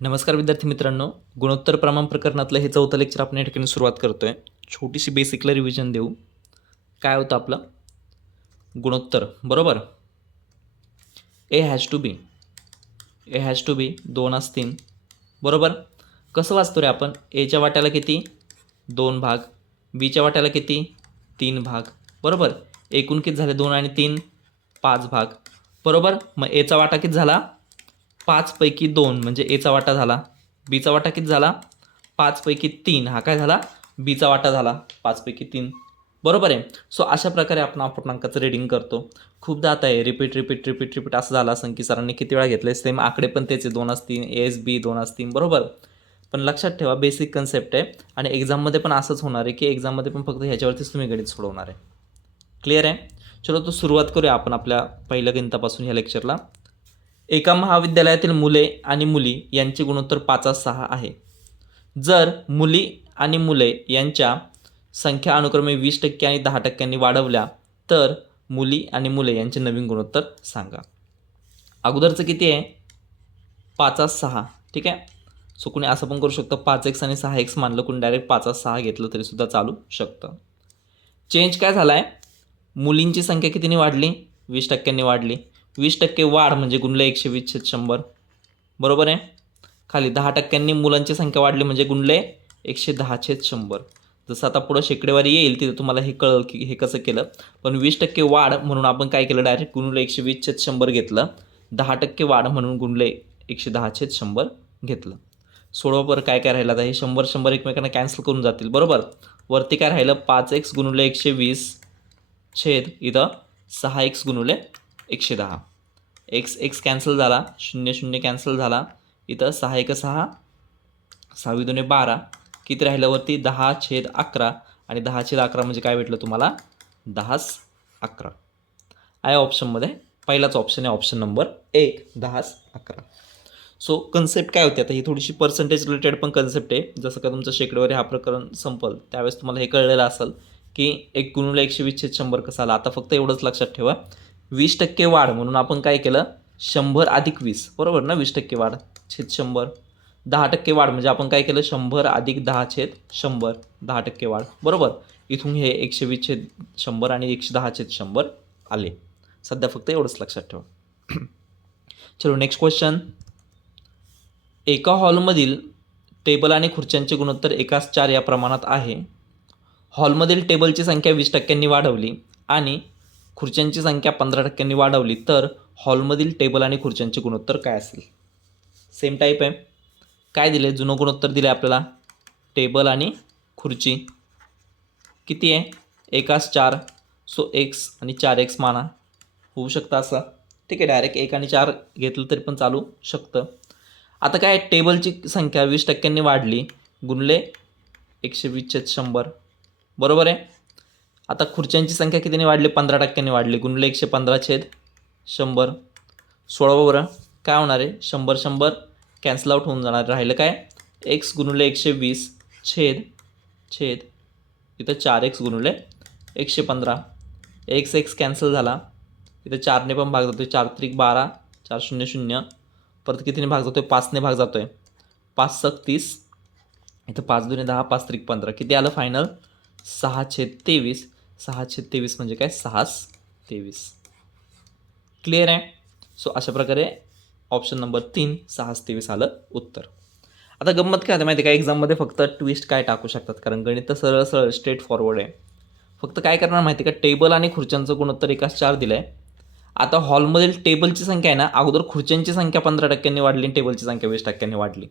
नमस्कार विद्यार्थी मित्रांनो, गुणोत्तर प्रमाण प्रकरणातलं हे चौथं लेक्चर आपण या ठिकाणी सुरुवात करतोय. छोटीशी बेसिकला रिव्हिजन देऊ. काय होतं आपलं गुणोत्तर, बरोबर. ए हॅज टू बी 2 बरोबर. कसं वाचतो रे आपण? एच्या वाट्याला किती 2 भाग, बीच्या वाट्याला किती 3 भाग, बरोबर. एकूण किती झाले 2 आणि 3 5 भाग, बरोबर. मग एचा वाटा किती झाला 5 पैकी 2 म्हणजे एचा वाटा झाला. बीचा वाटा किती झाला 5 पैकी 3, हा काय झाला बीचा वाटा झाला 5 पैकी 3, बरोबर आहे. सो अशा प्रकारे आपण अपूर्णांकाचं रीडिंग करतो. खूपदा आता आहे रिपीट असं झालं असं की सरांनी किती वेळा घेतलं सेम आकडे पण त्याचे 2 असतील, एस बी 2 असतील, बरोबर. पण लक्षात ठेवा बेसिक कन्सेप्ट आहे आणि एक्झाममध्ये पण असंच होणार आहे की एक्झाममध्ये पण फक्त ह्याच्यावरतीच तुम्ही गणित सोडवणार आहे. क्लिअर आहे. चलो तो सुरुवात करूया आपण आपल्या पहिल्या गणितापासून ह्या लेक्चरला. एका महाविद्यालयातील मुले आणि मुली यांचे गुणोत्तर 5:6 आहे. जर मुली आणि मुले यांच्या संख्या अनुक्रमे 20% आणि 10% वाढवल्या तर मुली आणि मुले यांचे नवीन गुणोत्तर सांगा. अगोदरचं किती आहे 5:6, ठीक आहे. सो कुणी असं पण करू शकतं 5x आणि 6x मानलं, कुणी डायरेक्ट 5:6 घेतलं तरीसुद्धा चालू शकतं. चेंज काय झाला आहे, मुलींची संख्या कितीने वाढली 20% वाढली. 20% वाढ म्हणजे गुणले 120/100, बरोबर आहे. खाली 10% मुलांची संख्या वाढली म्हणजे गुणले 110/100. जसं आता पुढं शेकडेवारी येईल तिथं तुम्हाला हे कळलं की हे कसं केलं. पण 20% वाढ म्हणून आपण काय केलं डायरेक्ट गुणले 120/100 घेतलं. 10% वाढ म्हणून गुणले 110/100 घेतलं. सोडवा काय काय राहिलं आता हे 100 एकमेकांना कॅन्सल करून जातील, बरोबर. वरती काय राहिलं 5x गुणुले 120 छेद इथं 6x गुणुले 110. x कॅन्सल झाला, 0 कॅन्सल झाला. इथं 6 1 6, 6 2 12, किती राहिलं वरती 10/11 आणि 10/11 म्हणजे काय भेटलं तुम्हाला 10/11 आहे ऑप्शनमध्ये. पहिलाच ऑप्शन आहे ऑप्शन नंबर 1 10/11. सो कन्सेप्ट काय होते आता ही थोडीशी पर्सेंटेज रिलेटेड पण कन्सेप्ट आहे. जसं का तुमचं शेकडेवारी हा प्रकरण संपल त्यावेळेस तुम्हाला हे कळलेलं असेल की 1 गुणुले 120/100 कसं आला. आता फक्त एवढंच लक्षात ठेवा 20% वाढ म्हणून आपण काय केलं 100 अधिक 20, बरोबर ना. 20% वाढ छेद 100. 10% वाढ म्हणजे आपण काय केलं 100 अधिक 10/100, 10% वाढ, बरोबर. इथून हे 120/100 आणि 110/100 आले. सध्या फक्त एवढंच लक्षात ठेवा. चलो नेक्स्ट क्वेश्चन. एका हॉलमधील टेबल आणि खुर्च्यांचे गुणोत्तर 1:4 या प्रमाणात आहे. हॉलमधील टेबलची संख्या 20% वाढवली आणि खुर्च्यांची संख्या 15% वाढवली तर हॉलमधील टेबल आणि खुर्च्यांचे गुणोत्तर काय असेल. सेम टाईप आहे. काय दिले जुनं गुणोत्तर दिले आपल्याला टेबल आणि खुर्ची किती आहे 1:4. सो x आणि 4x माना होऊ शकतं असं, ठीक आहे. डायरेक्ट 1 आणि 4 घेतलं तरी पण चालू शकतं. आता काय टेबलची संख्या 20% वाढली गुणले 120/100, बरोबर आहे. आता खुर्च्यांची संख्या कितीने वाढली 15% वाढली गुणले 115/100. 16 बरं काय होणार आहे 100 कॅन्सल आउट होऊन जाणार. राहिलं काय x गुणुले 120 छेद इथं 4x गुणुले 115. x कॅन्सल झाला. इथं 4ने पण भाग जातो 4 त्रिक 12, 4 0 0. परत कितीने भाग जातो आहे 5ने भाग जातो आहे 5 6 30. इथं 5 2 10, 5 त्रिक 15, किती आलं फायनल 6/23. 6/23 म्हणजे काय 6/23. क्लिअर आहे. सो अशा प्रकारे ऑप्शन नंबर 3 6/23 आलं उत्तर. आता गंमत काय होते माहिती आहे का एक्झाममध्ये फक्त ट्विस्ट काय टाकू शकतात कारण गणित तर सरळ स्ट्रेट फॉरवर्ड आहे. फक्त काय करणार माहिती आहे का टेबल आणि खुर्च्यांचं गुणोत्तर 1:4 दिलं आहे. आता हॉलमधील टेबलची संख्या आहे ना अगोदर खुर्च्यांची संख्या 15% वाढली आणि टेबलची संख्या 20% वाढली.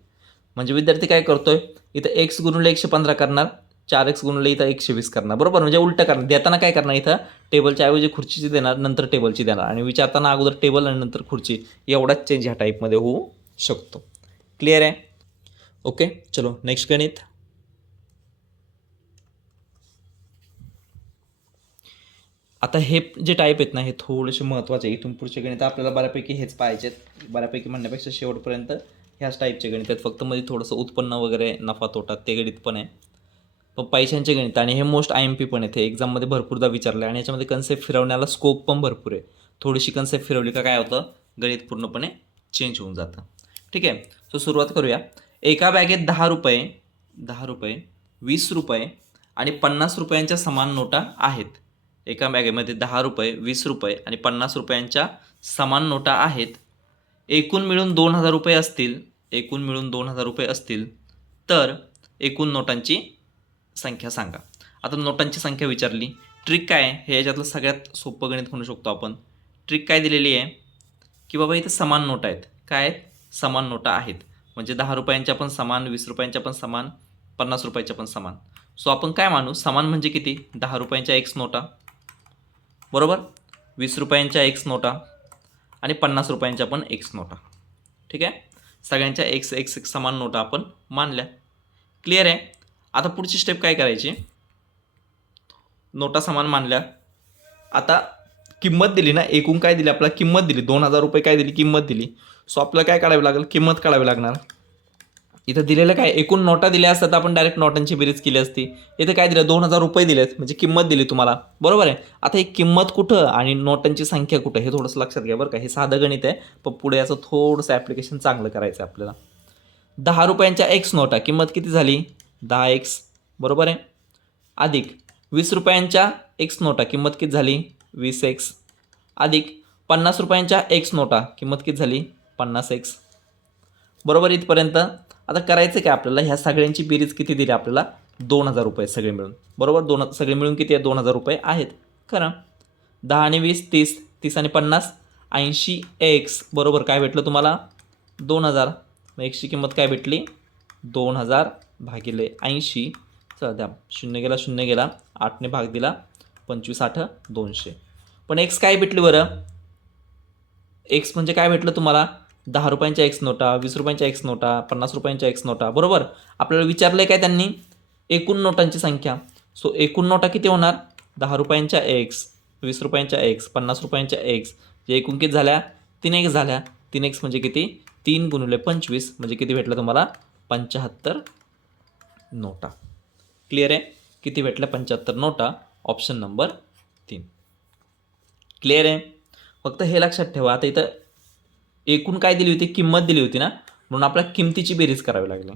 म्हणजे विद्यार्थी काय करतोय इथं x गुणुले 115 करणार 4x गुणुले इथं 120 करणार, बरोबर. म्हणजे उलटं करणार. देताना काय करणार इथं टेबलच्या ऐवजी खुर्चीची देणार नंतर टेबलची देणार आणि विचारताना अगोदर टेबल आणि नंतर खुर्ची. एवढाच चेंज ह्या टाईपमध्ये होऊ शकतो. क्लिअर आहे. ओके चलो नेक्स्ट गणित. आता हे जे टाईप आहेत ना हे थोडेसे महत्त्वाचे. इथून पुढचे गणित आपल्याला बऱ्यापैकी हेच पाहिजेत. बऱ्यापैकी म्हणण्यापेक्षा शेवटपर्यंत ह्याच टाईपचे गणित आहेत. फक्त मध्ये थोडंसं उत्पन्न वगैरे नफा तोटा ते गणित पण आहे. पण पैशांचे गणित आणि हे मोस्ट IMP पण आहेत. हे एक्झाममध्ये भरपूरदा विचारलं आणि याच्यामध्ये कन्सेप्ट फिरवण्याला स्कोप पण भरपूर आहे. थोडीशी कन्सेप्ट फिरवली का काय होतं गणित पूर्णपणे चेंज होऊन जातं. ठीक आहे. सो सुरुवात करूया. एका बॅगेत 10 रुपये 20 रुपये आणि 50 रुपयांच्या समान नोटा आहेत. एका बॅगेमध्ये 10 रुपये 20 रुपये आणि 50 रुपयांच्या समान नोटा आहेत. एकूण मिळून 2000 रुपये असतील तर एकूण नोटांची संख्या सांगा. आता नोटांची संख्या विचारली. ट्रिक काय आहे हे याच्यातलं सगळ्यात सोपं गणित म्हणू शकतो आपण. ट्रिक काय दिलेली आहे की बाबा इथं समान नोटा आहेत. काय आहेत? समान नोटा आहेत. म्हणजे 10 रुपयांच्या पण समान, 20 रुपयांच्या पण समान, 50 रुपयाच्या पण समान. सो आपण काय मानू? समान म्हणजे किती? 10 रुपयांच्या एक्स नोटा, बरोबर, 20 रुपयांच्या एक्स नोटा आणि 50 रुपयांच्या पण एक्स नोटा. ठीक आहे, सगळ्यांच्या एक्स एक्स एक्स समान नोटा आपण मानल्या. क्लिअर आहे. आता पुढची स्टेप काय करायची? नोटा समान मानल्या. आता किंमत दिली ना, एकूण काय दिली आपल्याला? किंमत दिली. 2000 रुपये काय दिली? किंमत दिली. सो आपल्याला काय काढावी लागेल? किंमत काढावी लागणार. इथं दिलेलं काय? एकूण नोटा दिल्या असतात आपण डायरेक्ट नोटांची बेरीज केली असती. इथं काय दिलं? 2000 रुपये दिलेत म्हणजे किंमत दिली तुम्हाला, बरोबर आहे. आता ही किंमत कुठं आणि नोटांची संख्या कुठं हे थोडंसं लक्षात घ्या बरं का. हे साधं गणित आहे, पण पुढे याचं थोडंसं ॲप्लिकेशन चांगलं करायचं आहे आपल्याला. 10 रुपयांच्या एक्स नोटा किंमत किती झाली? 10x, बरोबर आहे, अधिक 20 रुपयांच्या एक्स नोटा किंमत किती झाली? 20x, अधिक 50 रुपयांच्या एक्स नोटा किंमत किती झाली? 50x, बरोबर. इथपर्यंत आता करायचं काय आपल्याला? ह्या सगळ्यांची बेरीज किती दिली आपल्याला? 2000 रुपये सगळे मिळून, बरोबर. सगळे मिळून किती आहे? 2000 रुपये आहेत. खरं 10 आणि 20 30, 30 आणि 50 80x, बरोबर. काय भेटलं तुम्हाला? 2000. मग एक्सची किंमत काय भेटली? 2000 भागिले 80. चला द्या, 0 गेला 8ने भाग दिला, 25 8 200. पण एक्स काय भेटली बरं? एक्स म्हणजे काय भेटलं तुम्हाला? 10 रुपयांच्या एक्स नोटा, 20 रुपयांच्या एक्स नोटा, 50 रुपयांच्या एक्स नोटा, बरोबर. आपल्याला विचारलं आहे काय त्यांनी? एकूण नोटांची संख्या. सो एकूण नोटा किती होणार? 10 रुपयांच्या एक्स, 20 रुपयांच्या एक्स, 50 रुपयांच्या एक्स, जे एकूण किती झाल्या? 3x झाल्या. 3x म्हणजे किती? 3 × 25 म्हणजे किती भेटलं तुम्हाला? 75 नोटा. क्लिअर आहे? किती भेटल्या? 75 नोटा. Option number 3. क्लिअर आहे. फक्त हे लक्षात ठेवा. आता इथं एकूण काय दिली होती? किंमत दिली होती ना, म्हणून आपल्याला किमतीची बेरीज करावी लागली.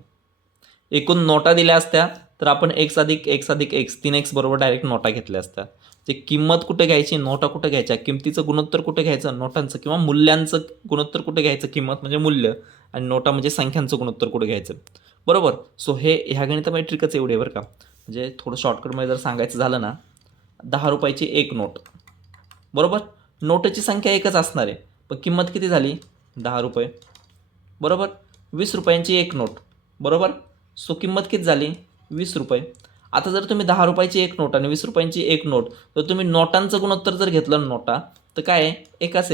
एकूण नोटा दिल्या असत्या तर आपण x अधिक x अधिक x 3x बरोबर डायरेक्ट नोटा घेतल्या असत्या. ते किंमत कुठे घ्यायची? नोटा कुठे घ्यायच्या? किमतीचं गुणोत्तर कुठे घ्यायचं? नोटांचं किंवा मूल्यांचं गुणोत्तर कुठे घ्यायचं? किंमत म्हणजे मूल्य आणि नोटा म्हणजे संख्यांचं गुणोत्तर कुठे घ्यायचं, बरोबर. सो ह्या गणितामध्ये ट्रिकच एवढी आहे बरं का. म्हणजे थोडं शॉर्टकटमध्ये जर सांगायचं झालं ना, 10 रुपयाची एक नोट, बरोबर. नोटची संख्या एकच असणार आहे, पण किंमत किती झाली? 10 रुपये, बरोबर. 20 रुपयांची एक नोट, बरोबर. सो किंमत किती झाली? 20 रुपये. आता जर तुम्ही 10 रुपयाची एक नोट आणि 20 रुपयांची एक नोट, तर तुम्ही नोटांचं गुणोत्तर जर घेतलं नोटा तर काय आहे? एकाच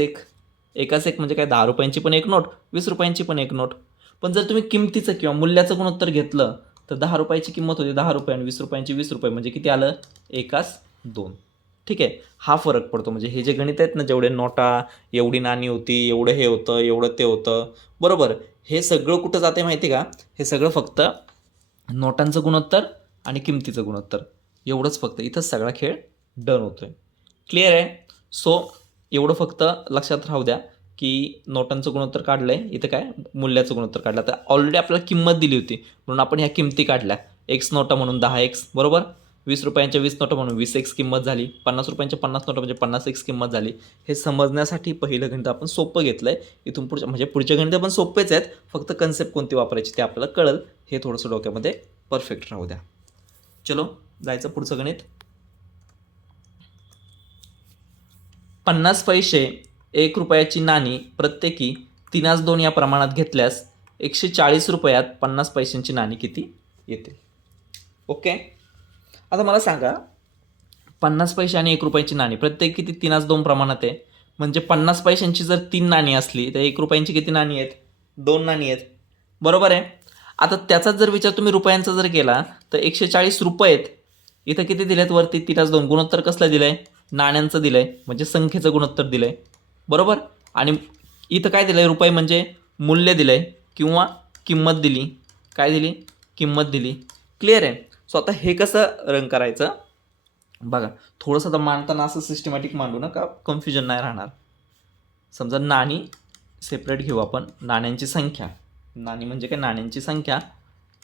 एक म्हणजे काय? 10 रुपयांची पण एक नोट, 20 रुपयांची पण एक नोट. पण जर तुम्ही किमतीचं किंवा मूल्याचं गुणोत्तर घेतलं तर 10 रुपयाची किंमत होती 10 रुपये आणि 20 रुपयांची 20 रुपये म्हणजे किती आलं? एकाच 2. ठीक आहे, हा फरक पडतो. म्हणजे हे जे गणित आहेत ना, जेवढे नोटा, एवढी नाणी होती, एवढं हे होतं, एवढं ते होतं, बरोबर. हे सगळं कुठं जाते माहिती का? हे सगळं फक्त नोटांचं गुणोत्तर आणि किमतीचं गुणोत्तर, एवढंच फक्त. इथंच सगळा खेळ डन होतोय. क्लिअर आहे. सो एवढं फक्त लक्षात राहू द्या की नोटांचं गुणोत्तर काढलं आहे, इथं काय मूल्याचं गुणोत्तर काढलं. तर ऑलरेडी आपल्याला किंमत दिली होती म्हणून आपण ह्या किमती काढल्या. एक्स नोटा म्हणून 10x, बरोबर. 20 रुपयांच्या 20 नोटा म्हणून 20x किंमत झाली. 50 रुपयांच्या 50 नोटा म्हणजे 50x किंमत झाली. हे समजण्यासाठी पहिलं गणित आपण सोपं घेतलं आहे. इथून पुढच्या म्हणजे पुढच्या गणित पण सोपेच आहेत, फक्त कन्सेप्ट कोणती वापरायची ते आपल्याला कळलं. हे थोडंसं डोक्यामध्ये परफेक्ट राहू द्या. चलो जायचं पुढचं गणित. 50 पैसे 1 रुपयाची नाणी प्रत्येकी 3:2 या प्रमाणात घेतल्यास 140 रुपयात 50 पैशांची नाणी किती येतील? ओके. आता मला सांगा, 50 पैसे आणि 1 रुपयाची नाणी प्रत्येक किती? 3:2 प्रमाणात आहे. म्हणजे 50 पैशांची जर 3 नाणी असली तर 1 रुपयांची किती नाणी आहेत? 2 नाणी आहेत, बरोबर आहे. आता त्याचाच जर विचार तुम्ही रुपयांचा जर केला तर 140 रुपये आहेत. इथं किती दिलेत? वरती 3:2. गुणोत्तर कसलं दिलं आहे? नाण्यांचं दिलं आहे, म्हणजे संख्येचं गुणोत्तर दिलं आहे, बरोबर. आणि इथं काय दिलं आहे? रुपये म्हणजे मूल्य दिलं आहे किंवा किंमत दिली. काय दिली? किंमत दिली. क्लिअर आहे. सो आता हे कसं रन करायचं बघा. थोडंसं तर मांडताना असं सिस्टमॅटिक मांडू नका, कन्फ्युजन नाही राहणार. समजा नाणी सेपरेट घेऊ आपण, नाण्यांची संख्या, नाणी म्हणजे काय, नाण्यांची संख्या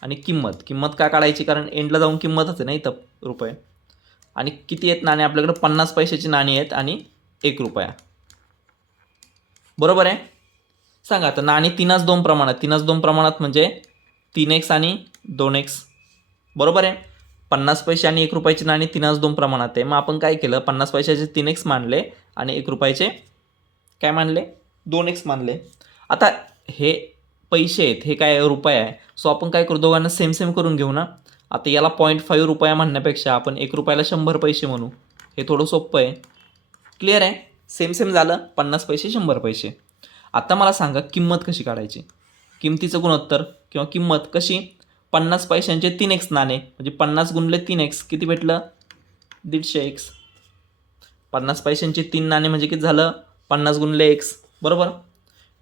आणि किंमत. किंमत का काढायची, कारण एंडला जाऊन किंमतच आहे ना इथं रुपये. आणि किती आहेत नाणे आपल्याकडे, 50 पैशाची नाणी आहेत आणि 1 रुपया. बरोबर आहे. सांगा आता, नाणी 3:2 प्रमाणात. 3:2 प्रमाणात म्हणजे 3x आणि 2x. बरोबर आहे. 50 पैसे आणि 1 रुपयाची नाणी 3:2 प्रमाणात आहे. मग आपण काय केलं, 50 पैशाचे 3x मानले आणि 1 रुपयाचे काय मानले, 2x मानले. आता हे पैसे आहेत, हे काय रुपये आहे. सो आपण काय करू, दोघांना सेम सेम करून घेऊ ना. आता याला 0.5 रुपया म्हणण्यापेक्षा आपण 1 रुपयाला 100 पैसे म्हणू. हे थोडं सोपं आहे. क्लिअर आहे. सेम सेम झालं, 50 पैसे 100 पैसे. आता मला सांगा किंमत कशी काढायची. किमतीचं गुणोत्तर किंवा किंमत कशी, 50 पैशांचे 3x नाणे म्हणजे 50 गुणले 3x किती भेटलं, 150x. 50 पैशांची 3 नाणे म्हणजे किती झालं, 50 गुणले x. बरोबर.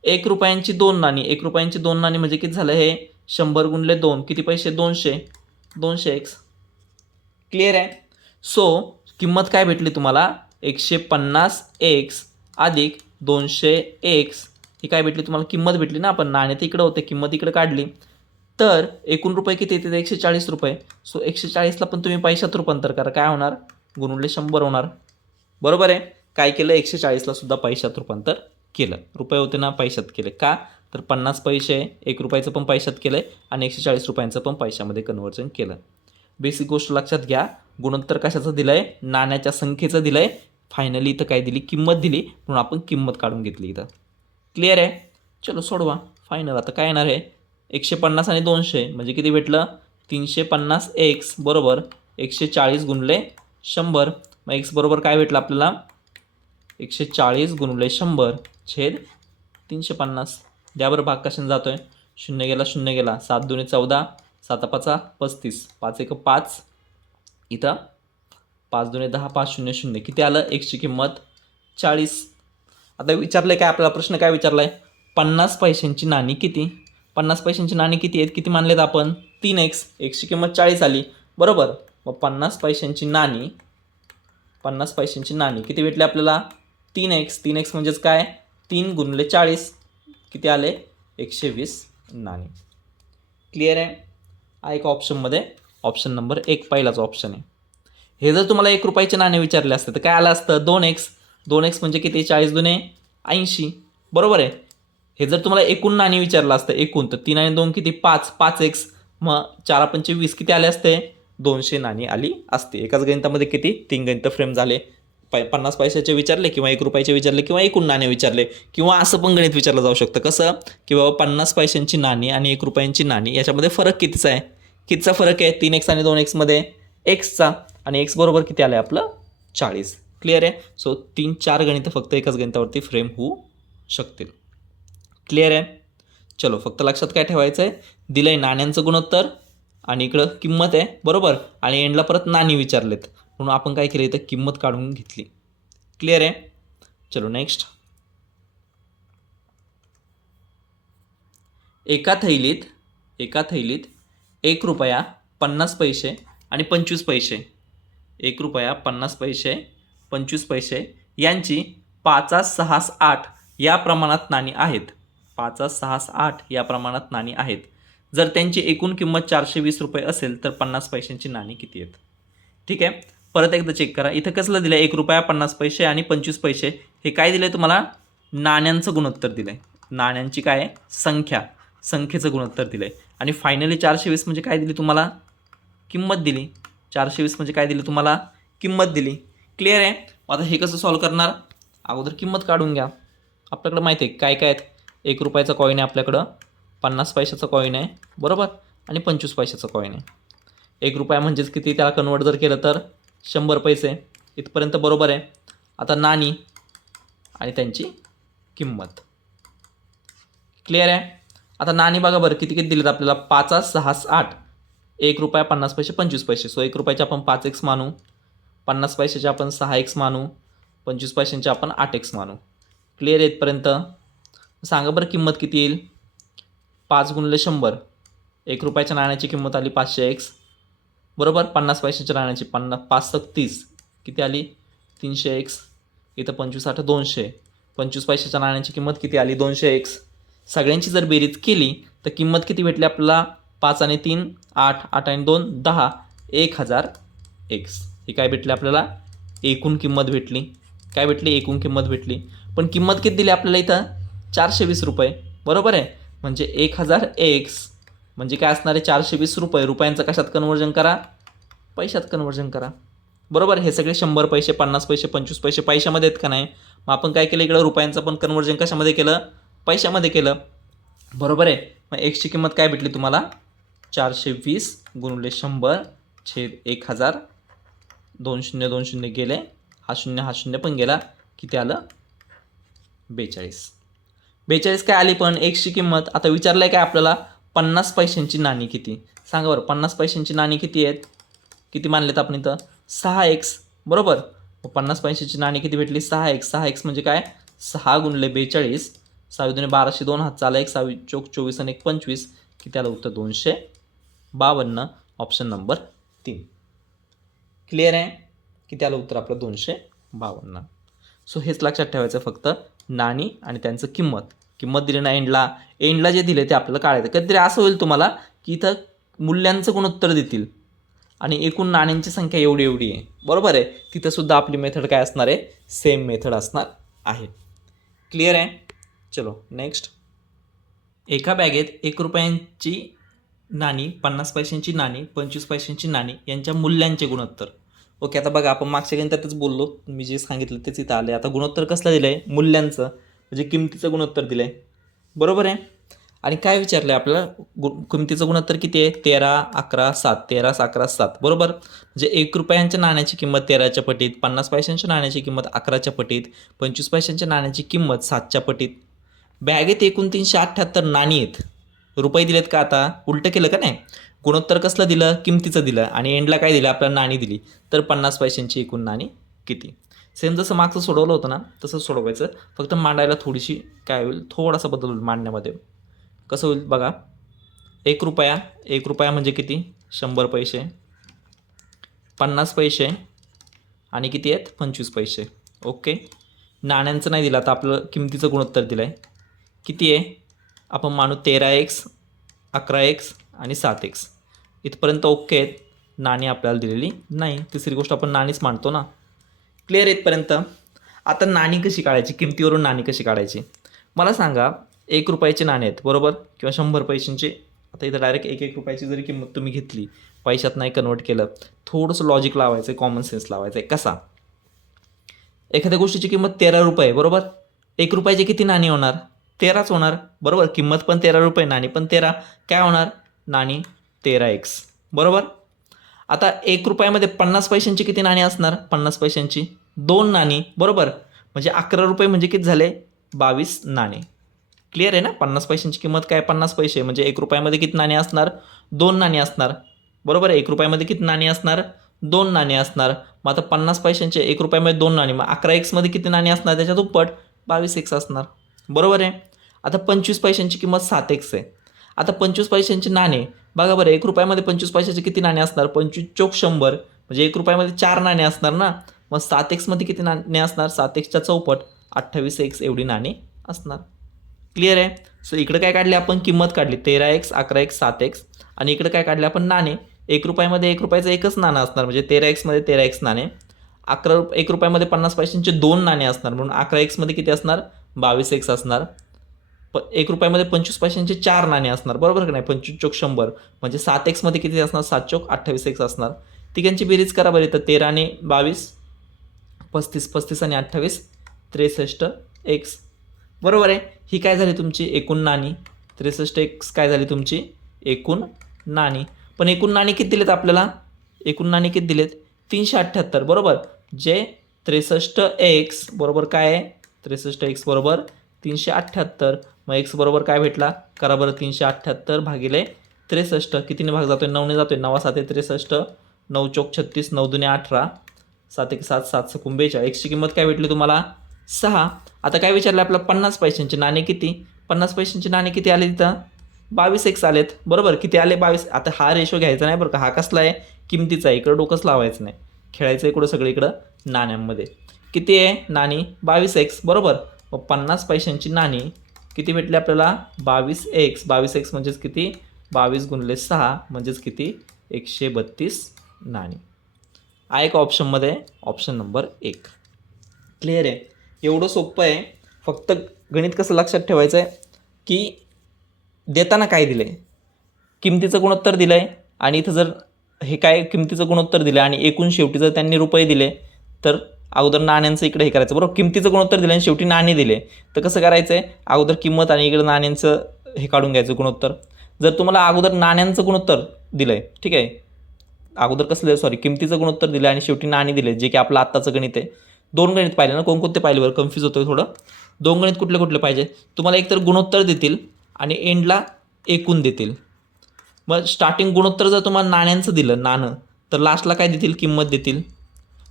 1 रुपयांची 2 नाणी, 1 रुपयांची 2 नाणी म्हणजे किती झालं, हे 100 गुणले 2 किती पैसे, 200. 200x. क्लिअर आहे. सो किंमत काय भेटली तुम्हाला, 150x अधिक 200x. ही काय भेटली तुम्हाला, किंमत भेटली ना. आपण नाणे तर इकडं होते, किंमत इकडे काढली, तर एकूण रुपये किती येते, 140 रुपये. सो 140ला पण तुम्ही पैशात रूपांतर करा, काय होणार, गुणुले 100 होणार. बरोबर आहे. काय केलं, 140ला सुद्धा पैशात रूपांतर केलं. रुपये होते ना, पैशात केले. का तर 50 पैसे 1 रुपयाचं पण पैशात केलं आहे आणि 140 रुपयांचं पण पैशामध्ये कन्व्हर्जन केलं. बेसिक गोष्ट लक्षात घ्या. गुणोत्तर कशाचं दिलं आहे, नाण्याच्या संख्येचं दिलं आहे. फायनली इथं काय दिली, किंमत दिली, म्हणून आपण किंमत काढून घेतली इथं. क्लिअर आहे. चलो सोडवा. फायनल आता काय येणार आहे, 150 आणि 200 म्हणजे किती भेटलं, 350x बरोबर 140 गुणले 100. मग x बरोबर काय भेटलं आपल्याला, 140 गुणले 100 छेद 350. द्या बरं भाग कशाने जातोय, 0 गेला 0 गेला, 7 2 14, 7 5 35, 5 1 5, इथं 5 2 10, 5 0 0 किती आलं, एक्सची किंमत 40. आता विचारलं काय आपल्याला, प्रश्न काय विचारला आहे, 50 पैशांची नाणी किती. 50 पैशांची नाणी किती आहेत, किती मानलेत आपण, 3x. एक्सची किंमत 40 आली. बरोबर. मग 50 पैशांची नाणी, 50 पैशांची नाणी किती भेटले आपल्याला, 3x. 3x म्हणजेच काय, 3 गुणले 40 किती आले, 120 नाणी. क्लिअर आहे का ऑप्शनमध्ये, ऑप्शन नंबर 1 पहिलाच ऑप्शन आहे. हे जर तुम्हाला 1 रुपयाचे नाणे विचारले असते तर काय आलं असतं, 2x. 2x म्हणजे किती, 40 दुने 80. बरोबर आहे. हे जर तुम्हाला एकूण नाणी विचारलं असतं, एकूण, तर 3 आणि 2 किती, 5, 5x. मग 4 5 20 किती आले असते, 200 नाणी आली असते. एकाच गणितामध्ये किती, 3 गणित फ्रेम झाले. 50 पैशाचे विचारले किंवा 1 रुपयाचे विचारले किंवा एकूण नाणे विचारले, किंवा असं पण गणित विचारलं जाऊ शकतं. कसं की बाबा 50 पैशांची नाणी आणि 1 रुपयांची नाणी याच्यामध्ये फरक कितीचा आहे, कितीचा फरक आहे, 3x आणि 2x मध्ये एक्सचा. आणि x बरोबर किती आलं आहे आपलं, 40. क्लिअर आहे. सो 3-4 गणितं फक्त एकाच गणितावरती फ्रेम होऊ शकतील. क्लिअर आहे. चलो फक्त लक्षात काय ठेवायचं आहे, दिलं आहे नाण्यांचं गुणोत्तर आणि इकडं किंमत आहे. बरोबर. आणि एंडला परत नाणी विचारलेत, म्हणून आपण काय केलं, इथं किंमत काढून घेतली. क्लिअर आहे. चलो नेक्स्ट. एका थैलीत 1 रुपया 50 पैसे आणि 25 पैसे, 1 रुपया 50 पैसे 25 पैसे यांची 5-6-8 या प्रमाणात नाणी आहेत. 5-6-8 या प्रमाणात नाणी आहेत. जर त्यांची एकूण किंमत 420 रुपये असेल तर 50 पैशांची नाणी किती आहेत. ठीक आहे. परत एकदा चेक करा. इथं कसलं दिलं आहे, 1 रुपया 50 पैसे आणि 25 पैसे. हे काय दिलं आहे तुम्हाला, नाण्यांचं गुणोत्तर दिलं आहे. नाण्यांची काय संख्येचं गुणोत्तर दिलं आहे. आणि फायनली 420 म्हणजे काय दिली तुम्हाला, किंमत दिली. 420 म्हणजे काय दिली तुम्हाला, किंमत दिली. क्लिअर आहे. आता हे कसं सॉल्व करणार, अगोदर किंमत काढून घ्या. आपल्याकडं माहिती आहे काय काय आहेत, 1 रुपयाचा कॉईन आहे आपल्याकडं, 50 पैशाचा कॉईन आहे. बरोबर. आणि 25 पैशाचा कॉईन आहे. 1 रुपया म्हणजेच किती, त्याला कन्वर्ट जर केलं तर 100 पैसे. इथपर्यंत बरोबर आहे. आता नाणी आणि त्यांची किंमत. क्लिअर आहे. आता नाणी बघा बरं किती किती दिलेत आपल्याला, 5-6-8. 1 रुपया 50 पैसे 25 पैसे. सो 1 रुपयाचे आपण 5x मानू, 50 पैशाचे आपण 6x मानू, 25 पैशांचे आपण 8x मानू. क्लिअर आहे इथपर्यंत. सांगा बरं किंमत किती येईल, 5 गुणले 100. 1 रुपयाच्या नाण्याची किंमत आली 500x. बरोबर. 50 पैशाच्या नाण्याची 5 30 किती आली, 300x. इथं 25 200. 25 पैशाच्या नाण्याची किंमत किती आली, 200x. सगळ्यांची जर बेरीज केली तर किंमत किती भेटली आपल्याला 5 आणि 3 8, 8 आणि 2 10, 1000 एक्स. ही काय भेटली आपल्याला एकूण किंमत भेटली. काय भेटली एकूण किंमत भेटली. पण किंमत किती दिली आपल्याला इथं 420 रुपये. बरोबर आहे. म्हणजे 1000 एक्स म्हणजे काय असणार आहे 420 रुपये. रुपयांचं कशात कन्वर्जन करा पैशात कन्वर्जन करा. बरोबर. हे सगळे 100 पैसे 50 पैसे 25 पैसे पैशामध्ये आहेत का नाही. मग आपण काय केलं इकडं रुपयांचं पण कन्वर्जन कशामध्ये केलं पैशामध्ये केलं. बरोबर आहे. मग एक्सची किंमत काय भेटली तुम्हाला 420 गुणिले 100 छेद 1000. 2 शून्य 2 शून्य गेले. हा शून्य पण गेला. किती आलं 42. 42 काय आली. पण एक्सची किंमत आता विचारलं आहे काय आपल्याला 50 पैशांची नाणी किती. सांगा बरं 50 पैशांची नाणी किती आहेत. किती मानलेत आपण इथं 6x. बरोबर. 50 पैशांची नाणी किती भेटली 6x. 6x म्हणजे काय 6 गुणिले 42. 6 दुने 12, 2 हात चाला 1, 6 चोक 24 आणि 1 25. किती आलं उत्तर 252. Option number 3. क्लिअर आहे. किती आलं उत्तर आपलं 252. सो हेच लक्षात ठेवायचं फक्त नाणी आणि त्यांचं किंमत दिली ना एंडला जे दिले ते आपल्याला काढायचं. कधीतरी असं होईल तुम्हाला की इथं मूल्यांचं गुणोत्तर देतील आणि एकूण नाण्यांची संख्या एवढी आहे. बरोबर आहे. तिथंसुद्धा आपली मेथड काय असणार आहे सेम मेथड असणार आहे. क्लिअर आहे. चलो नेक्स्ट. एका बॅगेत 1 रुपयांची नाणी 50 पैशांची नाणी 25 पैशांची नाणी यांच्या मूल्यांचे गुणोत्तर. ओके. आता बघा आपण मागच्या गणितातच बोललो. मी जे सांगितलं तेच इथं आले. आता गुणोत्तर कसलं दिलं आहे मूल्यांचं म्हणजे किमतीचं गुणोत्तर दिलं आहे. बरोबर आहे. आणि काय विचारलं आहे आपल्याला किमतीचं गुणोत्तर किती आहे 13, 11, 7. 13, 11, 7. बरोबर. म्हणजे 1 रुपयांच्या नाण्याची किंमत 13च्या पटीत 50 पैशांच्या नाण्याची किंमत 11च्या पटीत 25 पैशांच्या नाण्याची किंमत 7च्या पटीत. बॅगेत एकूण 378 नाणी आहेत. रुपये दिलेत का आता उलटं केलं का नाही. गुणोत्तर कसलं दिलं किमतीचं दिलं आणि एंडला काय दिलं आपल्याला नाणी दिली. तर 50 पैशांची एकूण नाणी किती. सेम जसं मागचं सोडवलं होतं ना तसंच सोडवायचं. फक्त मांडायला थोडीशी काय होईल थोडासा बदल होईल मांडण्यामध्ये. कसं होईल बघा 1 रुपया म्हणजे किती 100 पैसे 50 पैसे आणि किती आहेत 25 पैसे. ओके. नाण्यांचं नाही दिलं आता आपलं किमतीचं गुणोत्तर दिलं आहे. किती आहे आपण मानू 13x 11x आणि 7x. इथपर्यंत ओके आहेत. नाणी आपल्याला दिलेली नाही. तिसरी गोष्ट आपण नाणीच मांडतो ना. क्लिअर इथपर्यंत. आता नाणी कशी काढायची किमतीवरून नाणी कशी काढायची मला सांगा. 1 रुपयाची नाणी आहेत बरोबर किंवा 100 पैशांची. आता इथं डायरेक्ट 1 रुपयाची जरी किंमत तुम्ही घेतली पैशात नाही कन्वर्ट केलं थोडंसं लॉजिक लावायचं आहे कॉमन सेन्स लावायचं आहे. कसा एखाद्या गोष्टीची किंमत 13 रुपये बरोबर 1 रुपयाची किती नाणी होणार 13च होणार. बरोबर. किंमत पण 13 रुपये नाणी पण 13. काय होणार नाणी 13x. बरोबर. आता 1 रुपयामध्ये 50 पैशांची किती नाणी असणार 50 पैशांची 2 नाणी. बरोबर. म्हणजे 11 रुपये म्हणजे किती झाले 22 नाणे. क्लिअर आहे ना. 50 पैशांची किंमत काय 50 पैसे म्हणजे 1 रुपयामध्ये किती नाणी असणार 2 नाणी असणार. बरोबर आहे. 1 रुपयामध्ये किती नाणी असणार 2 नाणी असणार. मग आता 50 पैशांचे 1 रुपयामध्ये 2 नाणी मग 11x मध्ये किती नाणी असणार त्याच्या दुप्पट 22x असणार. बरोबर आहे. आता 25 पैशांची किंमत 7x आहे. आता 25 पैशांची नाणे बघा बरं 1 रुपयामध्ये 25 पैशाचे किती नाणे असणार 25 चोक 100 म्हणजे 1 रुपयामध्ये 4 नाणे असणार ना. मग 7x मध्ये किती नाणे असणार 7xच्या चौपट 28x एवढी नाणी असणार. क्लिअर आहे. सो इकडे काय काढले आपण किंमत काढली 13x 11x 7x आणि इकडे काय काढले आपण नाणे. 1 रुपयामध्ये 1 रुपयाचं एकच नाणं असणार म्हणजे 13x मध्ये 13x नाणे. 1 रुपयामध्ये 50 पैशांचे 2 नाणे असणार म्हणून 11x मध्ये किती असणार 22x असणार. 1 रुपयामध्ये 25 पैशांचे 4 नाणे असणार. बरोबर का नाही 25 चोक 100 म्हणजे 7x मध्ये किती असणार 7 चोक 28x असणार. तिघांची बेरीज करा बरं. तर 13 आणि 22 35 आणि 28 63x. बरोबर आहे. ही काय झाली तुमची एकूण नाणी 63x काय झाली तुमची एकूण नाणी. पण एकूण नाणी किती दिलेत आपल्याला एकूण नाणी किती दिलेत 378. बरोबर. जे 63x बरोबर काय आहे 63x बरोबर 378. मग x बरोबर काय भेटला करा बरं 378 भागिले 63 कितीने भाग जातोय 9ने जातोय 9 7 63 9 चोक 36 9 दुने 18 7 1 7 7 6 42. एक्सची किंमत काय भेटली तुम्हाला 6. आता काय विचारलं आपल्याला 50 पैशांची नाणे किती 50 पैशांची नाणे किती आले तिथं 22x आलेत. बरोबर. किती आले 22. आता हा रेशो घ्यायचा नाही बरं का. हा कसला आहे किमतीचा आहे. इकडं डोकंच लावायचं नाही. खेळायचं इकडं सगळीकडं नाण्यांमध्ये. किती आहे नाणी 22x. बरोबर. मग 50 पैशांची नाणी किती भेटले आपल्याला 22x. 22x म्हणजेच किती 22 गुणिले 6 म्हणजेच किती 132 नाणी. आहे का ऑप्शनमध्ये? Option number 1. क्लिअर आहे. एवढं सोपं आहे. फक्त गणित कसं लक्षात ठेवायचं आहे की देताना काय दिलं आहे, किमतीचं गुणोत्तर दिलं आहे आणि इथं जर हे काय किमतीचं गुणोत्तर दिलं आणि एकूण शेवटी जर त्यांनी रुपये दिले तर अगोदर नाण्यांचं इकडे हे करायचं बरोबर. किमतीचं गुणोत्तर दिलं आणि शेवटी नाणी दिले तर कसं करायचं आहे, अगोदर किंमत आणि इकडे नाण्यांचं हे काढून घ्यायचं गुणोत्तर. जर तुम्हाला अगोदर नाण्यांचं गुणोत्तर दिलं आहे, ठीक आहे, अगोदर कसलं सॉरी किमतीचं गुणोत्तर दिलं आणि शेवटी नाणी दिले, जे की आपलं आत्ताचं गणित आहे. 2 गणित पाहिले ना, कोणकोणते पाहिले बरं, कन्फ्यूज होतोय थोडं. 2 गणित कुठले कुठले पाहिजे तुम्हाला? एकतर गुणोत्तर देतील आणि एंडला एकूण देतील. मग स्टार्टिंग गुणोत्तर जर तुम्हाला नाण्यांचं दिलं नाणं तर लास्टला काय देतील, किंमत देतील.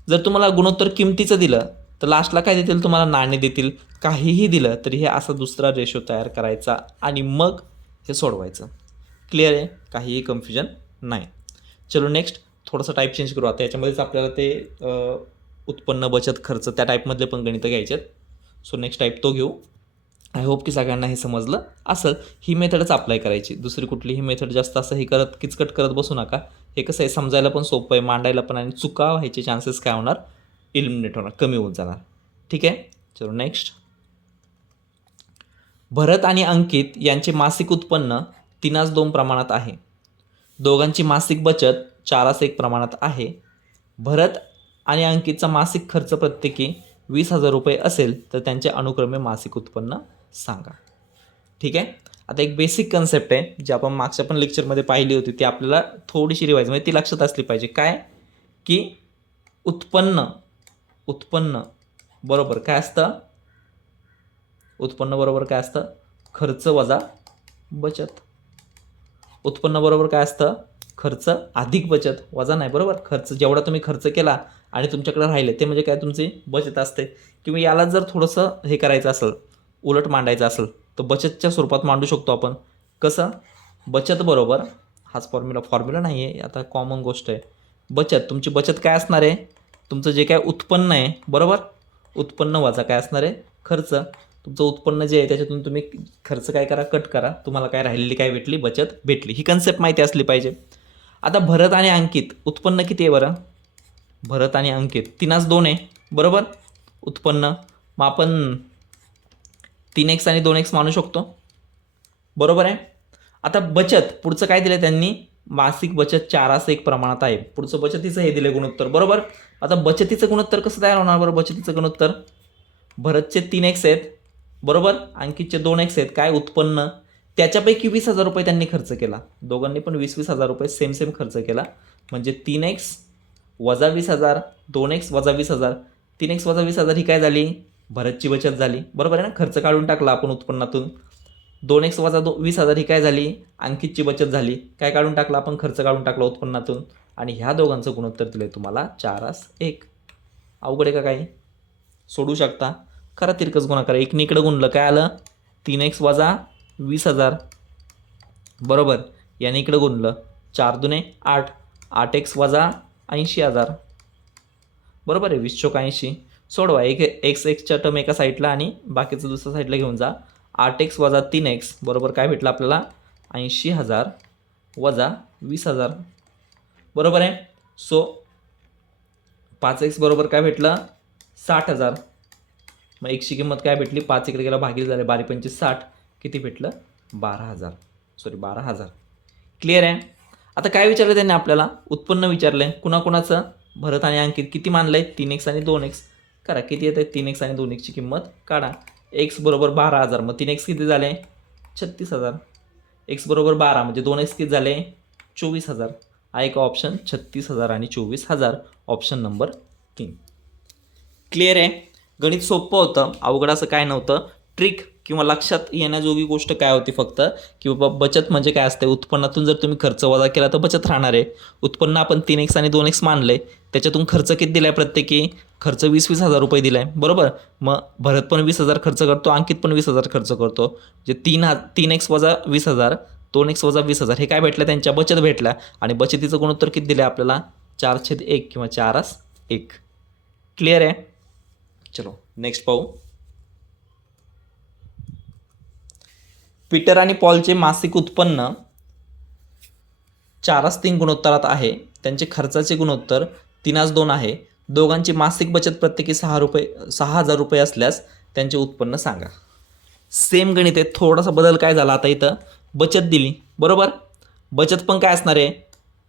जर तुम्हाला गुणोत्तर किमतीचं दिलं तर लास्टला काय देतील, तुम्हाला नाणे देतील. काहीही दिलं तरी हे असा दुसरा रेशो तयार करायचा आणि मग हे सोडवायचं. क्लिअर आहे, काहीही कन्फ्युजन नाही. चलो नेक्स्ट थोडंसं टाईप चेंज करू. आता याच्यामध्येच आपल्याला ते उत्पन्न बचत खर्च त्या टाईपमधले पण गणितं घ्यायचे आहेत. सो नेक्स्ट टाईप तो घेऊ. आय होप की सगळ्यांना हे समजलं असेल. ही मेथडच अप्लाय करायची, दुसरी कुठलीही मेथड जास्त असं हे करत किचकट करत बसू नका. हे कसं आहे, समजायला पण सोपं आहे, मांडायला पण, आणि चुका व्हायचे चान्सेस काय होणार, इलिमिनेट होणार, कमी होत जाणार. ठीक आहे. चलो नेक्स्ट. भरत आणि अंकित यांचे मासिक उत्पन्न 3:2 प्रमाणात आहे. दोघांची मासिक बचत 4:1 प्रमाणात आहे. भरत आणि अंकितचा मासिक खर्च प्रत्येकी 20,000 रुपये असेल तर त्यांचे अनुक्रमे मासिक उत्पन्न सांगा. ठीक आहे. आता एक बेसिक कन्सेप्ट आहे जी आपण मागच्या पण लेक्चरमध्ये पाहिली होती, ती आपल्याला थोडीशी रिवाईज म्हणजे ती लक्षात असली पाहिजे. काय की उत्पन्न बरोबर काय असतं, उत्पन्न बरोबर काय असतं, खर्च वजा बचत. उत्पन्न बरोबर काय असतं, खर्च अधिक बचत. वजा नाही बरोबर, खर्च जेवढा तुम्ही खर्च केला आणि तुमच्याकडे राहिले ते म्हणजे काय, तुमची बचत असते. किंवा याला जर थोडंसं हे करायचं असेल, उलट मांडायचं असेल तर बचतच्या स्वरूपात मांडू शकतो आपण. कसं, बचत बरोबर, हाच फॉर्म्युला नाही आहे, आता कॉमन गोष्ट आहे. बचत, तुमची बचत काय असणार आहे, तुमचं जे काय उत्पन्न आहे बरोबर, उत्पन्न वजा काय असणार आहे, खर्च. तुमचं उत्पन्न जे आहे त्याच्यातून तुम्ही खर्च काय करा, कट करा, तुम्हाला काय राहिलेली काय भेटली, बचत भेटली. ही कन्सेप्ट माहिती असली पाहिजे. आता भरत आणि अंकित उत्पन्न किती आहे बरं, भरत आणि अंकित 3:2 आहे बरोबर उत्पन्न. मग आपण 3x आणि 2x मानू शकतो बरोबर आहे. आता बचत पुढचं काय दिलं त्यांनी, मासिक बचत 4:1 प्रमाणात आहे. पुढचं बचतीचं हे दिले गुणोत्तर बरोबर. आता बचतीचं गुणोत्तर कसं तयार होणार बरं, बचतीचं गुणोत्तर, भरतचे 3x आहेत बरोबर, अंकितचे 2x आहेत, काय उत्पन्न, त्याच्यापैकी 20,000 रुपये त्यांनी खर्च केला. दोघांनी पण 20,000 रुपये सेम खर्च केला. म्हणजे 3x वजा 20,000, 2x वजा 20,000, 3x वजा 20,000 ही काय झाली, भरतची बचत झाली बरोबर आहे ना, खर्च काढून टाकला आपण उत्पन्नातून. 2x वजा 20,000 ही काय झाली, अंकितची बचत झाली, काय काढून टाकला आपण, खर्च काढून टाकला उत्पन्नातून. आणि ह्या दोघांचं गुणोत्तर दिलं आहे तुम्हाला 4:1. अवघड आहे का काही, सोडू शकता. करा तिरकस गुणाकार, एकनी इकडं गुणलं काय आलं, 3x वजा 20,000 बरोबर, याने इकडं गुणलं 4 दुने 8, 8x वजा 80,000 बरोबर आहे, 20 चोक 80. सोडवा, एक एक्सच्या टर्म एका साईडला आणि बाकीचं दुसऱ्या साईडला घेऊन जा. 8x वजा 3x बरोबर काय भेटलं आपल्याला, 80,000 वजा 20,000 बरोबर आहे. सो 5x बरोबर काय भेटलं, 60,000. मग एकची किंमत काय भेटली, 5 इकडे गेला भागिले झाले, 12×5 60, किती भेटलं, 12,000. क्लिअर आहे. आता काय विचारलं त्यांनी आपल्याला, उत्पन्न विचारलं आहे कुणाकुणाचं, भरत आणि अंकित. किती मानलं आहे, 3x आणि 2x. करा, किती येत आहे, 3x आणि 2xची किंमत काढा. x बरोबर 12,000, मग 3x किती झाले, 36,000. x बरोबर 12 म्हणजे 2x किती झाले, 24,000. आहे का ऑप्शन, 36,000 आणि 24,000, ऑप्शन नंबर 3. क्लिअर आहे. गणित सोपं होतं, अवघड असं काय नव्हतं. ट्रिक किंवा लक्षात येण्याजोगी गोष्ट काय होती फक्त, की बाबा बचत म्हणजे काय असते, उत्पन्नातून जर तुम्ही खर्च वजा केला तर बचत राहणार आहे. उत्पन्न आपण 3x आणि 2x मानले, त्याच्यातून खर्च किती दिला आहे, प्रत्येकी खर्च 20,000 रुपये दिला आहे बरोबर. मग भरत पण 20,000 खर्च करतो, अंकित पण 20,000 खर्च करतो. जे 3x वजा 20,000, 2x वजा 20,000 हे काय भेटलं, त्यांच्या बचत भेटल्या. आणि बचतीचं गुणोत्तर किती दिलं आहे आपल्याला, 4/1 किंवा 4:1. क्लिअर आहे. चलो नेक्स्ट पाहू. पीटर आणि पॉलचे मासिक उत्पन्न 4:3 गुणोत्तरात आहे. त्यांचे खर्चाचे गुणोत्तर 3:2 आहे. दोघांची मासिक बचत प्रत्येकी 6,000 रुपये असल्यास त्यांचे उत्पन्न सांगा. सेम गणित आहे, थोडासा बदल काय झाला, आता इथं बचत दिली बरोबर. बचत पण काय असणार आहे,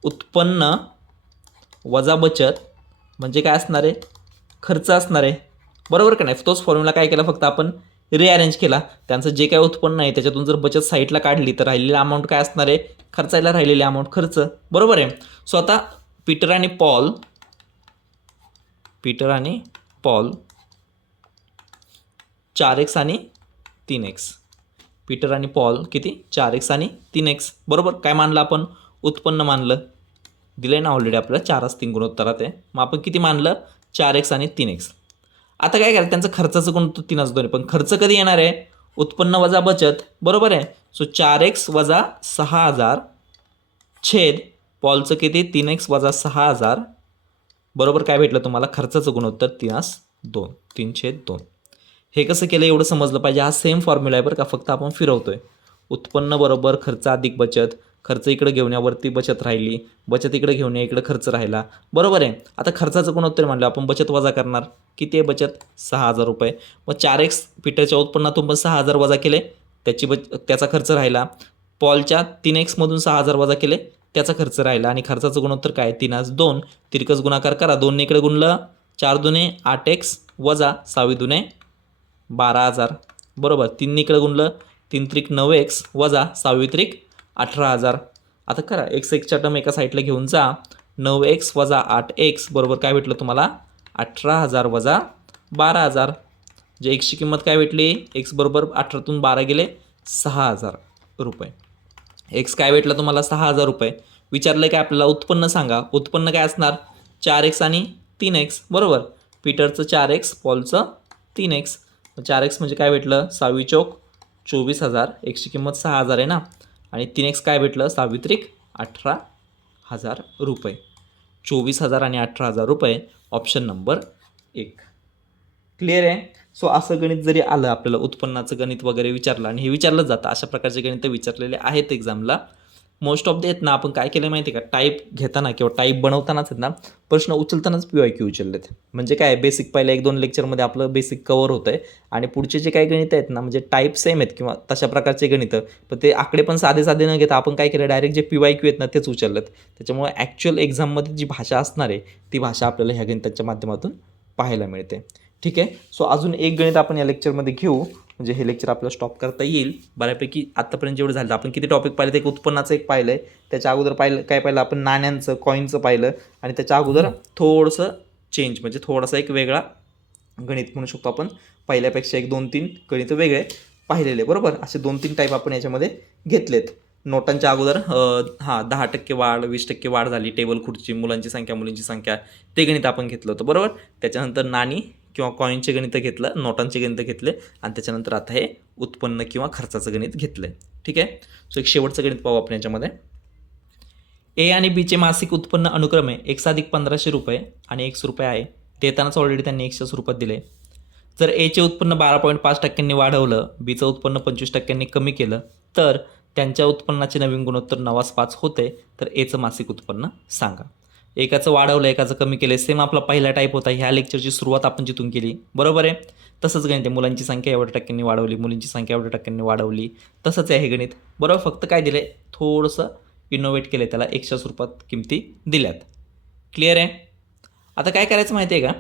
उत्पन्न वजा बचत म्हणजे काय असणार आहे, खर्च असणार आहे बरोबर का नाही. तोच फॉर्म्युला काय केला, फक्त आपण रिअरेंज केला. त्यांचं जे काय उत्पन्न आहे त्याच्यातून जर बचत साईडला काढली तर राहिलेली अमाऊंट काय असणार आहे, खर्चायला राहिलेली अमाऊंट खर्च बरोबर आहे. सो आता पीटर आणि पॉल 4x आणि 3x. पीटर आणि पॉल किती, 4x आणि 3x बरोबर. काय मानलं आपण, उत्पन्न मानलं, दिलं ना ऑलरेडी आपल्याला 4:3 गुणोत्तरात आहे. मग आपण किती मानलं, 4x आणि 3x. आता काय करायचं, त्यांचं खर्चाचं गुणोत्तर 3:2 आहे, पण खर्च कधी येणार आहे, उत्पन्न वजा बचत बरोबर आहे. सो 4x वजा 6,000 छेद पॉलचं किती, 3x वजा 6,000 बरोबर. काय भेटलं तुम्हाला, खर्चाचं गुणोत्तर 3:2, 3/2. हे कसं केलं एवढं समजलं पाहिजे. हा सेम फॉर्म्युला आहे बरं का, फक्त आपण फिरवतोय. उत्पन्न बरोबर खर्च अधिक बचत, खर्च इकडे घेऊन यावरती बचत राहिली, बचत इकडे घेऊन या इकडे खर्च राहिला बरोबर आहे. आता खर्चाचं गुणोत्तर म्हणलं आपण बचत वजा करणार, किती आहे बचत, 6,000 रुपये. मग 4x पीटरच्या उत्पन्नातून पण 6,000 वजा केले, त्याचा खर्च राहिला. पॉलच्या 3x मधून 6,000 वजा केले, त्याचा खर्च राहिला. आणि खर्चाचं गुणोत्तर काय, 3:2. तिरकस गुणाकार करा, 2 इकडे गुणलं, 4 दुने 8x वजा 6 दुने 12,000 बरोबर. 3 इकडे गुणलं, 3 त्रिक 9x वजा 6 त्रिक 18,000. आता करा, x च्या टर्म एका साईडला घेऊन जा, 9x वजा 8x बरोबर काय भेटलं तुम्हाला, 18,000 वजा 12,000. जे एक्सची किंमत काय भेटली, एक्स बरोबर 18तून 12 गेले 6,000 रुपये. एक्स काय भेटलं तुम्हाला, 6,000 रुपये. विचारलं काय आपल्याला, उत्पन्न सांगा. उत्पन्न काय असणार, 4x आणि 3x बरोबर. पीटरचं 4x, पॉलचं 3x. 4x म्हणजे काय भेटलं, 6 चौक 24,000, एक्सची किंमत 6,000 आहे ना. आणि 3x काय भेटलं, 6 त्रिक 18,000 रुपये. 24,000 आणि 18,000 रुपये, ऑप्शन नंबर 1. क्लिअर आहे. सो असं गणित जरी आलं आपल्याला, उत्पन्नाचं गणित वगैरे विचारलं, आणि हे विचारलं जातं, अशा प्रकारचे गणित विचारलेले आहेत एक्झामला. मोस्ट ऑफ द आहेत ना, आपण काय केलं माहिती आहे का, टाईप घेताना किंवा टाईप बनवतानाच आहेत ना, प्रश्न उचलतानाच PYQ उचललेत. म्हणजे काय, बेसिक पहिल्या 1-2 लेक्चरमध्ये आपलं बेसिक कवर होतं आहे. आणि पुढचे जे काही गणित आहेत ना, म्हणजे टाईप सेम आहेत किंवा तशा प्रकारचे गणित, पण ते आकडे पण साधे साधे न घेता आपण काय केलं, डायरेक्ट जे PYQ आहेत ना तेच उचललेत. त्याच्यामुळे ॲक्च्युअल एक्झाममध्ये जी भाषा असणार आहे ती भाषा आपल्याला ह्या गणिताच्या माध्यमातून पाहायला मिळते. ठीक आहे. सो अजून एक गणित आपण या लेक्चरमध्ये घेऊ, म्हणजे हे लेक्चर आपल्याला स्टॉप करता येईल. बऱ्यापैकी आत्तापर्यंत जेवढं झालं, आपण किती टॉपिक पाहिले, एक उत्पन्नाचं एक पाहिलं आहे, त्याच्या अगोदर काय पाहिलं आपण, नाण्यांचं, कॉईनचं पाहिलं, आणि त्याच्या अगोदर थोडंसं चेंज म्हणजे थोडासा एक वेगळा गणित म्हणू शकतो आपण, पहिल्यापेक्षा 1-2-3 गणित वेगळे पाहिलेले बरोबर. असे 2-3 टाईप आपण याच्यामध्ये घेतलेत. नोटांच्या अगोदर 10% वाढ, 20% वाढ झाली, टेबल खुर्ची, मुलांची संख्या, मुलींची संख्या, ते गणित आपण घेतलं होतं बरोबर. त्याच्यानंतर नाणी किंवा कॉईनचे गणित घेतलं, नोटांचे गणित घेतले, आणि त्याच्यानंतर आता हे उत्पन्न किंवा खर्चाचं गणित घेतलं आहे. ठीक आहे. सो एक शेवटचं गणित पाहू आपण याच्यामध्ये. A आणि Bचे मासिक उत्पन्न अनुक्रमे x + 1,500 रुपये आणि x रुपये आहे. देतानाच ऑलरेडी त्यांनी xच्या स्वरूपात दिले. जर Aचे उत्पन्न 12.5% वाढवलं, Bचं उत्पन्न 25% कमी केलं, तर त्यांच्या उत्पन्नाचे नवीन गुणोत्तर 9/5 होते. तर Aचं मासिक उत्पन्न सांगा. एकाचं वाढवलं, एकाचं कमी केलं. सेम आपला पहिला टाईप होता. ह्या लेक्चरची सुरुवात आपण जिथून केली बरोबर आहे. तसंच गणित आहे, मुलांची संख्या एवढ्या टक्क्यांनी वाढवली, मुलींची संख्या एवढ्या टक्क्यांनी वाढवली, तसंच आहे हे गणित बरोबर. फक्त काय दिलं आहे, थोडंसं इनोव्हेट केलं आहे, त्याला एक्सच्या स्वरूपात किमती दिल्यात. क्लिअर आहे. आता काय करायचं माहिती आहे का,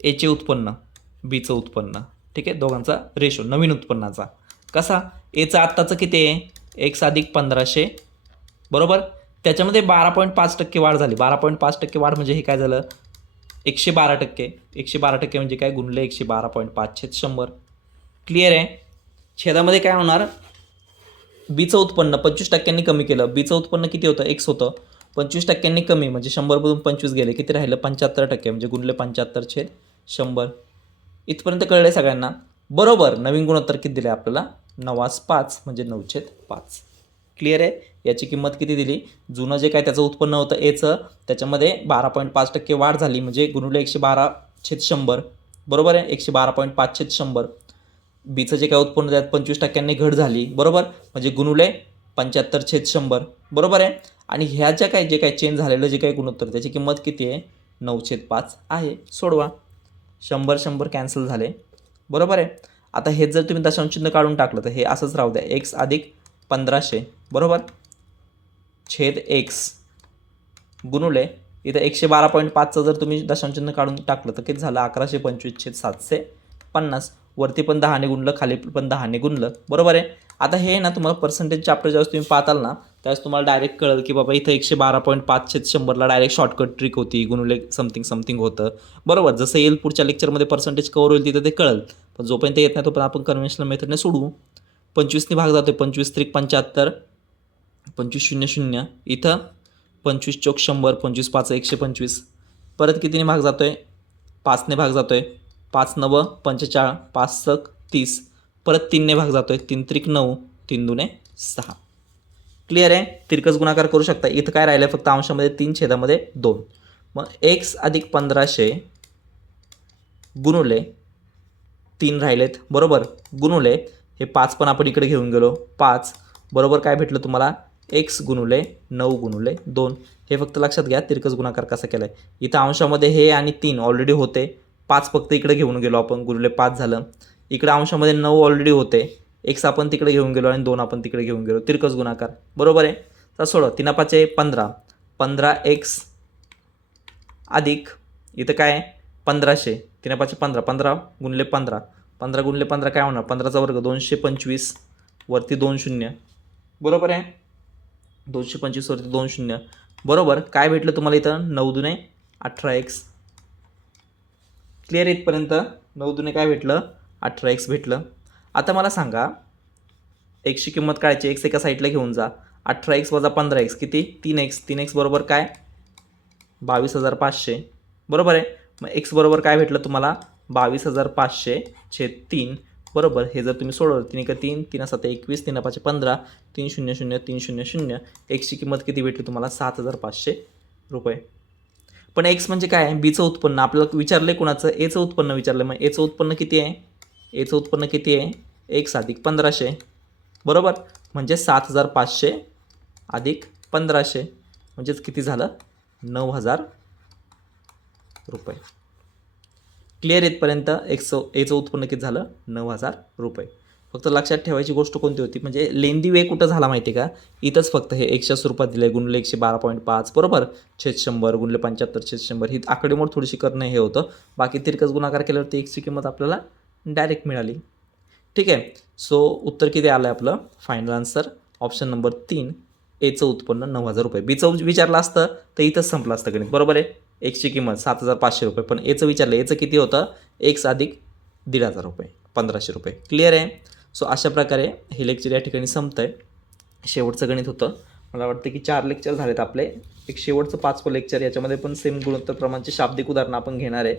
एचे उत्पन्न, बीचं उत्पन्न, ठीक आहे, दोघांचा रेशो नवीन उत्पन्नाचा कसा, एचं आत्ताचं किती आहे, x + 1,500 बरोबर. त्याच्यामध्ये 12.5% वाढ झाली. 12.5% वाढ म्हणजे हे काय झालं, 112%. 112% म्हणजे काय, गुणले 112.5/100. क्लिअर आहे. छेदामध्ये काय होणार, बीचं उत्पन्न 25% कमी केलं. बीचं उत्पन्न किती होतं, x होतं, 25% कमी म्हणजे 100मधून 25 गेले, किती राहिलं 75%, म्हणजे गुणले 75/100. इथपर्यंत कळलं सगळ्यांना बरोबर. नवीन गुणोत्तर किती दिले आपल्याला, 9/5 म्हणजे 9/5. क्लिअर आहे. याची किंमत किती दिली, जुनं जे काय त्याचं उत्पन्न होतं एचं, त्याच्यामध्ये 12.5% वाढ झाली म्हणजे गुणले 112/100 बरोबर आहे. 112.5/100 बीचं जे काय उत्पन्न त्यात 25% घट झाली, बरोबर, म्हणजे गुणुले 75/100, बरोबर आहे. आणि ह्या ज्या काय जे काय चेंज झालेलं जे काही गुणोत्तर त्याची किंमत किती आहे, 9/5 आहे. सोडवा. 100 कॅन्सल झाले, बरोबर आहे. आता हे जर तुम्ही दशांशचिन्ह काढून टाकलं तर हे असंच राहू द्या, x अधिक 1500, बरोबर, छेद x गुणुले इथं 112.5चं जर तुम्ही दशांशचिन्ह काढून टाकलं तर किती झालं, 1125/750. वरती पण 10ने गुणलं, खाली पण 10ने गुणलं, बरोबर आहे. आता हे ना तुम्हाला पर्सेंटेज चॅप्टर ज्यावेळेस तुम्ही पाहताल ना त्यावेळेस तुम्हाला डायरेक्ट कळेल की बाबा इथं 112.5/100ला डायरेक्ट शॉर्टकट ट्रिक होती, गुणुले समथिंग होतं, बरोबर. जसं येईल पुढच्या लेक्चरमध्ये पर्सेंटेज कवर होईल तिथं ते कळेल, पण जोपर्यंत येत नाही तोपर्यंत आपण कन्व्हेन्शनल मेथडने सोडवू. 25ने भाग जातोय, 25 त्रिक 75, 25 0 0, इथं 25 चौक 100, 25 5 125, परत कितीने भाग जातोय, 5ने भाग जातोय, 5 9 45, 5 सक 30, परत 3ने भाग जातोय, 3 त्रिक 9, 3 दुने 6. क्लिअर आहे. तिरकस गुणाकार करू शकता. इथं काय राहिलं फक्त अंशामध्ये 3 छेदामध्ये 2. मग x अधिक 1500 गुणुले 3 राहिलेत, बरोबर, गुणुले हे 5 पण आपण इकडे घेऊन गेलो, 5 बरोबर काय भेटलं तुम्हाला, x गुणुले 9 गुणुले 2. हे फक्त लक्षात घ्या तिरकस गुणाकार कसा केला आहे. इथं अंशामध्ये हे आणि 3 ऑलरेडी होते, 5 फक्त इकडे घेऊन गेलो आपण, गुणुले 5 झालं. इकडे अंशामध्ये 9 ऑलरेडी होते, x आपण तिकडे घेऊन गेलो आणि 2 आपण तिकडे घेऊन गेलो, तिरकस गुणाकार, बरोबर आहे. तर सोडवा. 3 5 15, 15x अधिक इथं काय आहे 1500, 3 5 15, 15 गुणले 15, 15 गुणले 15 काय होणार, 15चा वर्ग 225, वरती 2 0, बरोबर आहे. 225 वरती 2 0, बरोबर. काय भेटलं तुम्हाला इथं, 9 दुने 18x. क्लिअर इथपर्यंत. 9 दुने काय भेटलं, 18x भेटलं. आता मला सांगा एक्सची किंमत काढायची, एक्स एका साईडला घेऊन जा, 18x वजा 15x किती, 3x. 3x बरोबर काय, 22,500, बरोबर आहे. मग x बरोबर काय भेटलं तुम्हाला, 22,500/3, बरोबर. हे जर तुम्ही सोडवलं, 3 1 3, 3 7 21, 3 5 15, 3 0 0 3 0 0, एक्सची किंमत किती भेटली तुम्हाला, 7,500 रुपये. पण एक्स म्हणजे काय, बीचं उत्पन्न आपल्याला विचारलं आहे, कुणाचं, एचं उत्पन्न विचारलं. मग एचं उत्पन्न किती आहे, एचं उत्पन्न किती आहे, x अधिक 1500, बरोबर, म्हणजे 7,500 अधिक 1500 म्हणजेच किती झालं, 9,000 रुपये. क्लिअर इथपर्यंत. एचं उत्पन्न किती झालं, 9,000 रुपये. फक्त लक्षात ठेवायची गोष्ट कोणती होती, म्हणजे लेंदी वे कुठं झाला माहिती आहे का, इथंच फक्त हे 100 स्वरूपात दिलं आहे, गुणले 112.5, बरोबर, छेद 100 गुणले 75/100, ही आकडेमोड थोडीशी करणं हे होतं. बाकी तिरकस गुणाकार केल्यावरती एक्सची किंमत आपल्याला डायरेक्ट मिळाली. ठीक आहे. सो उत्तर किती आलं आहे आपलं, फायनल आन्सर ऑप्शन नंबर 3, एचं उत्पन्न 9,000 रुपये. बीचं विचारलं असतं तर इथंच संपलं असतं गणित, बरोबर आहे. एक्सची किंमत 7,500 रुपये, पण एचं विचारलं, एचं किती होतं, x अधिक 1,500 रुपये, 1,500 रुपये. क्लिअर आहे. सो अशा प्रकारे हे लेक्चर या ठिकाणी संपतं आहे. शेवटचं गणित होतं. मला वाटतं की 4 लेक्चर झालेत आपले. एक शेवटचं 5वं लेक्चर, याच्यामध्ये पण सेम गुणोत्तर प्रमाणचे शाब्दिक उदाहरणं आपण घेणार आहे,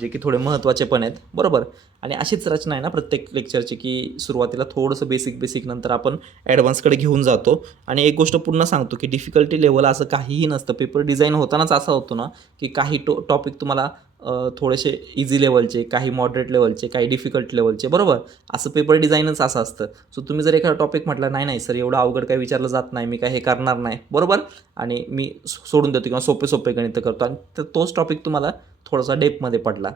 जे की थोडे महत्त्वाचे पण आहेत, बरोबर. आणि अशीच रचना आहे ना प्रत्येक लेक्चरची, की सुरुवातीला थोडंसं बेसिक नंतर आपण ॲडव्हान्सकडे घेऊन जातो. आणि एक गोष्ट पुन्हा सांगतो की डिफिकल्टी लेवल असं काहीही नसतं. पेपर डिझाईन होतानाच असा होतो ना की काही टॉपिक तुम्हाला थोडेसे इझी लेवलचे, काही मॉडरेट लेवलचे, काही डिफिकल्ट लेवलचे, बरोबर. असं पेपर डिझाईनच असं असतं. सो तुम्ही जर एखादा टॉपिक म्हटलं नाही सर एवढं अवघड काही विचारलं जात नाही, मी काय हे करणार नाही, बरोबर, आणि मी सोडून देतो किंवा सोपे गणित करतो, आणि तर तोच टॉपिक तुम्हाला थोडासा डेपमध्ये पडला,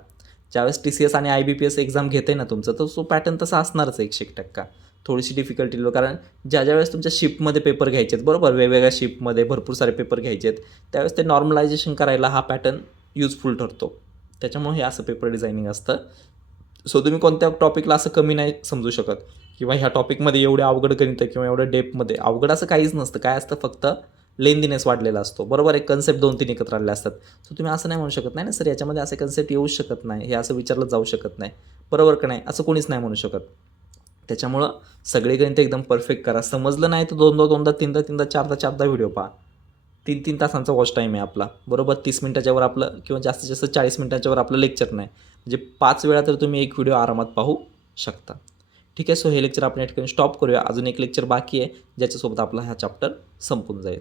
ज्यावेळेस TCS आणि IBPS एक्झाम घेते ना तुमचं, तर तो पॅटर्न तसा असणारच 100%. थोडीशी डिफिकल्टी लो, कारण ज्यावेळेस तुमच्या शिफ्टमध्ये पेपर घ्यायचे आहेत, बरोबर, वेगवेगळ्या शिफ्टमध्ये भरपूर सारे पेपर घ्यायचे आहेत, त्यावेळेस ते नॉर्मलायझेशन करायला हा पॅटर्न युजफुल ठरतो. त्याच्यामुळे हे असं पेपर डिझायनिंग असतं. सो तुम्ही कोणत्या टॉपिकला असं कमी नाही समजू शकत किंवा ह्या टॉपिकमध्ये एवढे अवघड गणित किंवा एवढं डेपमध्ये अवघड असं काहीच नसतं. काय असतं, फक्त लेंदीनेस वाढलेला असतो, बरोबर. एक कन्सेप्ट 2-3 एकत्र आलेले असतात. सो तुम्ही असं नाही म्हणू शकत नाही ना सर याच्यामध्ये असे कन्सेप्ट येऊच शकत नाही, हे असं विचारलं जाऊ शकत नाही, बरोबर का नाही, असं कोणीच नाही म्हणू शकत. त्याच्यामुळं सगळे गणित एकदम परफेक्ट करा. समजलं नाही तर 2दा 3दा 4दा व्हिडिओ पहा. 3 तासांचा वॉच टाईम आहे आपला, बरोबर. 30 मिनिटाच्यावर आपलं किंवा जास्तीत जास्त 40 मिनिटाच्यावर आपलं लेक्चर नाही, म्हणजे 5 वेळा तर तुम्ही एक व्हिडिओ आरामात पाहू शकता. ठीक आहे. सो हे लेक्चर आपण या ठिकाणी स्टॉप करूया. अजून एक लेक्चर बाकी आहे, ज्याच्यासोबत आपला हा चॅप्टर संपून जाईल.